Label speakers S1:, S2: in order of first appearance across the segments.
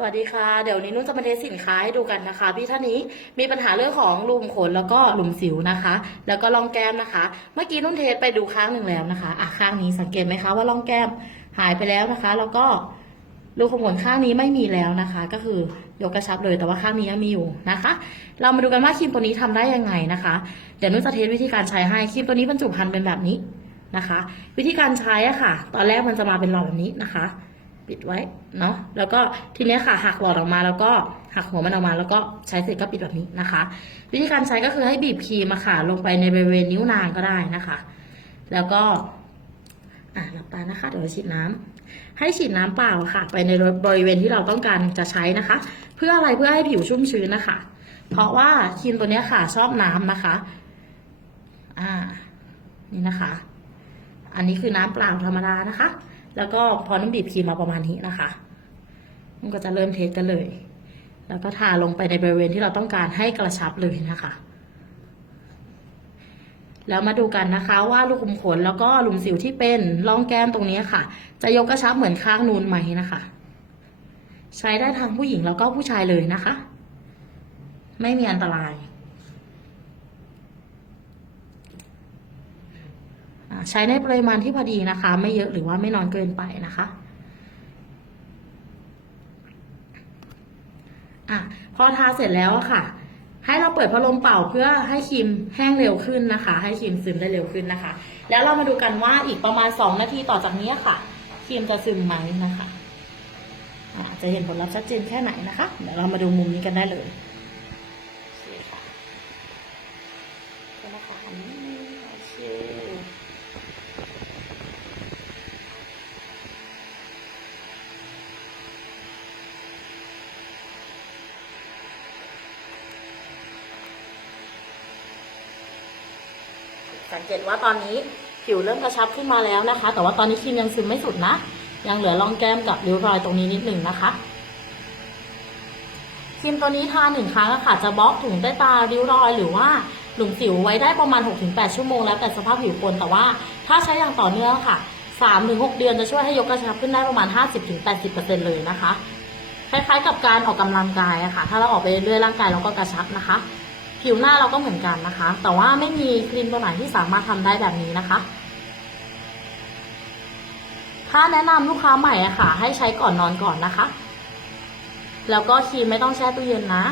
S1: สวัสดีค่ะ เดี๋ยวนี้นุ่นจะมาเทสสินค้าให้ดูกันนะคะ พี่ท่านนี้มีปัญหาเรื่องของลุมขนแล้วก็หลุมสิวนะคะ แล้วก็ร่องแก้มนะคะ เมื่อกี้นุ่นเทสไปดูข้างหนึ่งแล้วนะคะอะข้างนี้สังเกตไหมคะว่าร่องแก้มหายไปแล้วนะคะ แล้วก็รูขุมขนข้างนี้ไม่มีแล้วนะคะ ก็คือยกกระชับเลยแต่ว่าข้างนี้ยังมีอยู่นะคะ เรามาดูกันว่าครีมตัวนี้ทำได้ยังไงนะคะ เดี๋ยวนุ่นจะเทสวิธีการใช้ให้ครีมตัวนี้บรรจุภัณฑ์เป็นแบบนี้นะคะ วิธีการใช้อะค่ะ ตอนแรกมันจะมาเป็นหลอดแบบนี้นะคะ ปิดไว้เนาะแล้วก็ทีนี้ค่ะหักหลอดออกมาแล้วก็หักหัวมันออกมา แล้วก็ใช้เสร็จก็ปิดแบบนี้นะคะ วิธีการใช้ก็คือให้บีบครีมมาค่ะ ลงไปในบริเวณนิ้วนางก็ได้นะคะ แล้วก็อะหลับตานะคะเดี๋ยวฉีดน้ำให้ฉีดน้ำเปล่าค่ะ ไปในบริเวณที่เราต้องการจะใช้นะคะ เพื่ออะไรเพื่อให้ผิวชุ่มชื้นนะคะ เพราะว่าครีมตัวนี้ค่ะชอบน้ำนะคะอ่านี่นะคะ อันนี้คือน้ำเปล่าธรรมดานะคะ แล้วก็พอน้ำบีบครีมมาประมาณนี้นะคะ มันก็จะเริ่มเทสกันเลย แล้วก็ทาลงไปในบริเวณที่เราต้องการให้กระชับเลยนะคะ แล้วมาดูกันนะคะว่าลูกขุมขนแล้วก็หลุมสิวที่เป็นร่องแก้มตรงนี้ค่ะ จะยกกระชับเหมือนข้างนูนไหมนะคะ ใช้ได้ทั้งผู้หญิงแล้วก็ผู้ชายเลยนะคะ ไม่มีอันตราย อ่า ใช้ในปริมาณที่พอดีนะคะ ไม่เยอะหรือว่าไม่นอยเกินไปนะคะอะพอทาเสร็จแล้วค่ะ ให้เราเปิดพัดลมเป่าเพื่อให้ครีมแห้งเร็วขึ้นนะคะ ให้ครีมซึมได้เร็วขึ้นนะคะ แล้วเรามาดูกันว่าอีกประมาณ 2 นาทีต่อจากนี้ค่ะครีมจะซึมไหมนะคะอ่าจะเห็นผลลัพธ์ชัดเจนแค่ไหนนะคะ เดี๋ยวเรามาดูมุมนี้กันได้เลยโอเคค่ะก็นะคะอันนี้โอเค สังเกตว่าตอนนี้ผิวเริ่มกระชับขึ้นมาแล้วนะคะ แต่ว่าตอนนี้ครีมยังซึมไม่สุดนะ ยังเหลือร่องแก้มกับริ้วรอยตรงนี้นิดหนึ่งนะคะครีมตัวนี้ทาหนึ่งครั้งค่ะ จะบล็อกถุงใต้ตาริ้วรอยหรือว่าหลุมสิวไว้ได้ประมาณ 6-8 ชั่วโมงแล้วแต่สภาพผิวคนแต่ว่าถ้าใช้อย่างต่อเนื่องค่ะ 3-6 เดือนจะช่วยให้ยกกระชับขึ้นได้ประมาณ 50-80%เลยนะคะ คล้ายๆกับการออกกำลังกายอะค่ะ ถ้าเราออกไปเรื่อยๆร่างกายเราก็กระชับนะคะ ผิวหน้าเราก็เหมือนกันนะคะ แต่ว่าไม่มีครีมตัวไหนที่สามารถทำได้แบบนี้นะคะ ถ้าแนะนำลูกค้าใหม่อะค่ะ ให้ใช้ก่อนนอนก่อนนะคะ แล้วก็ครีมไม่ต้องแช่ตู้เย็นนะ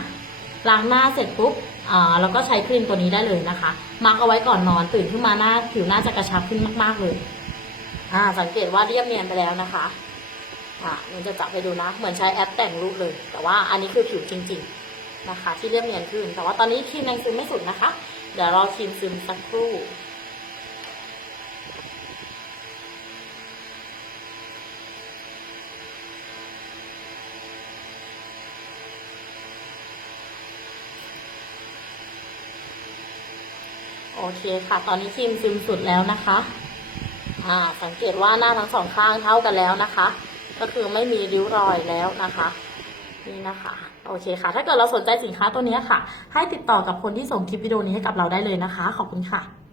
S1: ล้างหน้าเสร็จปุ๊บอ่าแล้วก็ใช้ครีมตัวนี้ได้เลยนะคะ มาร์กเอาไว้ก่อนนอนตื่นขึ้นมาหน้าผิวหน้าจะกระชับขึ้นมาก ๆเลย อ่า สังเกตว่าเรียบเนียนไปแล้วนะคะ อ่านี่จะจับให้ดูนะ เหมือนใช้แอปแต่งรูปเลย แต่ว่าอันนี้คือผิวจริง ๆ นะคะ ที่เรียบเนียนขึ้น แต่ว่าตอนนี้ครีมยังซึมไม่สุดนะคะ เดี๋ยวรอครีมซึมสักครู่โอเคค่ะ ตอนนี้ครีมซึมสุดแล้วนะคะ อ่า สังเกตว่าหน้าทั้งสองข้างเท่ากันแล้วนะคะ ก็คือไม่มีริ้วรอยแล้วนะคะ นี่นะคะ โอเคค่ะ ถ้าเกิดเราสนใจสินค้าตัวนี้ค่ะ ให้ติดต่อกับคนที่ส่งคลิปวิดีโอนี้ให้กับเราได้เลยนะคะ ขอบคุณค่ะ